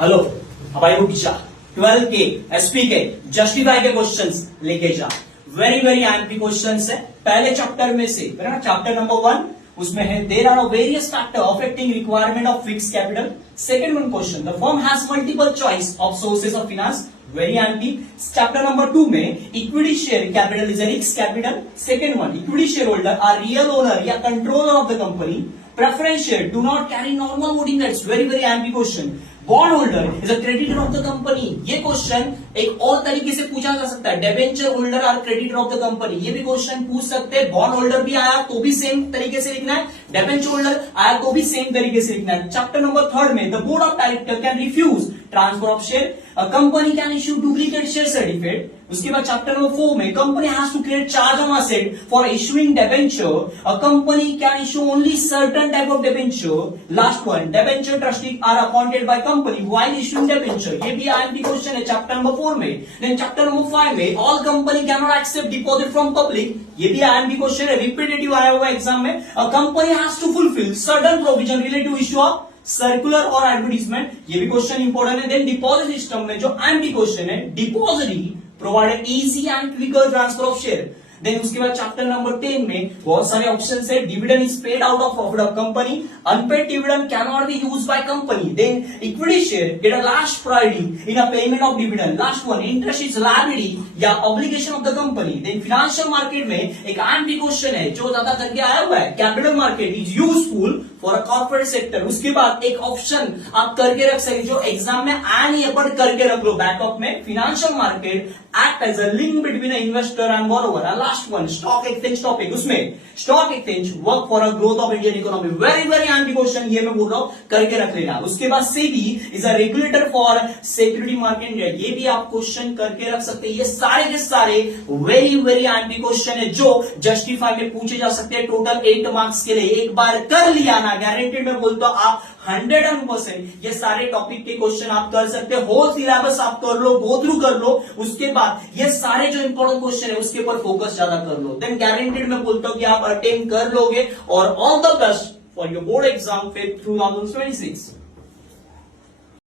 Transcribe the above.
Hello, अब आई रुक जा। 12 के एसपी के जस्टिफाई के क्वेश्चंस लेके जा। वेरी वेरी एमपी क्वेश्चंस है पहले चैप्टर में से, चैप्टर नंबर 1 उसमें है there are various factor affecting requirement of fix capital. Second one question, the firm has multiple choice of sources of finance. Very imp. Chapter number 2 में equity share capital is an fix capital. Second one, equity share holder are real owner या controller of the company. Preference share do not carry normal voting rights. Very very AMP question. Bond holder is a creditor of the company. ये question एक और तरीके से पूछा जा सकता है। Debenture holder are creditor of the company, ये भी क्वेश्चन पूछ सकते हैं। बॉन्ड होल्डर भी आया तो भी सेम तरीके से लिखना है, डेबेंचर होल्डर आया तो भी सेम तरीके से लिखना है। चैप्टर नंबर 3 में the board of director can refuse transfer of share, a company can issue duplicate share certificate. उसके बाद चैप्टर नंबर 4 में company has to create charge on asset for issuing debenture, a company can issue only certain type of debenture. Last one, debenture trustee are appointed by company while issuing debenture, ये भी IMP question है chapter number 4 में। Then chapter number 5 में all company can not accept deposit from public, ये भी IMP question है, repetitive आया हुआ एग्जाम में। A company has to fulfil certain provision related to issue of circular और एडवर्टीजमेंट, ये भी क्वेश्चन इंपॉर्टेंट है। देन डिपॉजिट सिस्टम में जो आईएमपी क्वेश्चन है, depository provided easy and quicker transfer of share. Then उसके बाद चैप्टर नंबर 10 में बहुत सारे ऑप्शंस है। Dividend is paid out of profit of company, unpaid dividend can not be used by company. Then equity share get a last priority in a payment of dividend. Last one, interest is liability या obligation of the company. Then financial market में एक IMP question है जो ज्यादा करके आया हुआ है, capital market is useful for a corporate sector. उसके बाद एक ऑप्शन आप करके रख सकते जो एग्जाम में आया नहीं है बट करके रख लो बैकअप में, financial market act as a link between investor and borrower. Last one, stock exchange topic, उसमें stock exchange work for a growth of Indian economy. Very very imp question, ये मैं बोल रहा हूं करके रख लेना। उसके बाद SEBI is a regulator for security market India, ये भी आप क्वेश्चन करके रख सकते हैं। ये सारे के सारे वेरी वेरी एमपी क्वेश्चन है जो जस्टिफाई में पूछे जा सकते हैं टोटल 8 मार्क्स के लिए। एक बार कर लिया ना, गारंटेड मैं बोलता हूं आप 100% ये सारे टॉपिक के क्वेश्चन आप कर सकते हो। होल सिलेबस आप कर लो, गो थ्रू कर लो, उसके बाद ये सारे जो इंपॉर्टेंट क्वेश्चन है उसके ऊपर फोकस ज्यादा कर लो। देन गारंटेड मैं बोलता हूं कि आप अटेम्प्ट कर लोगे। और all the best for your board exam 2026।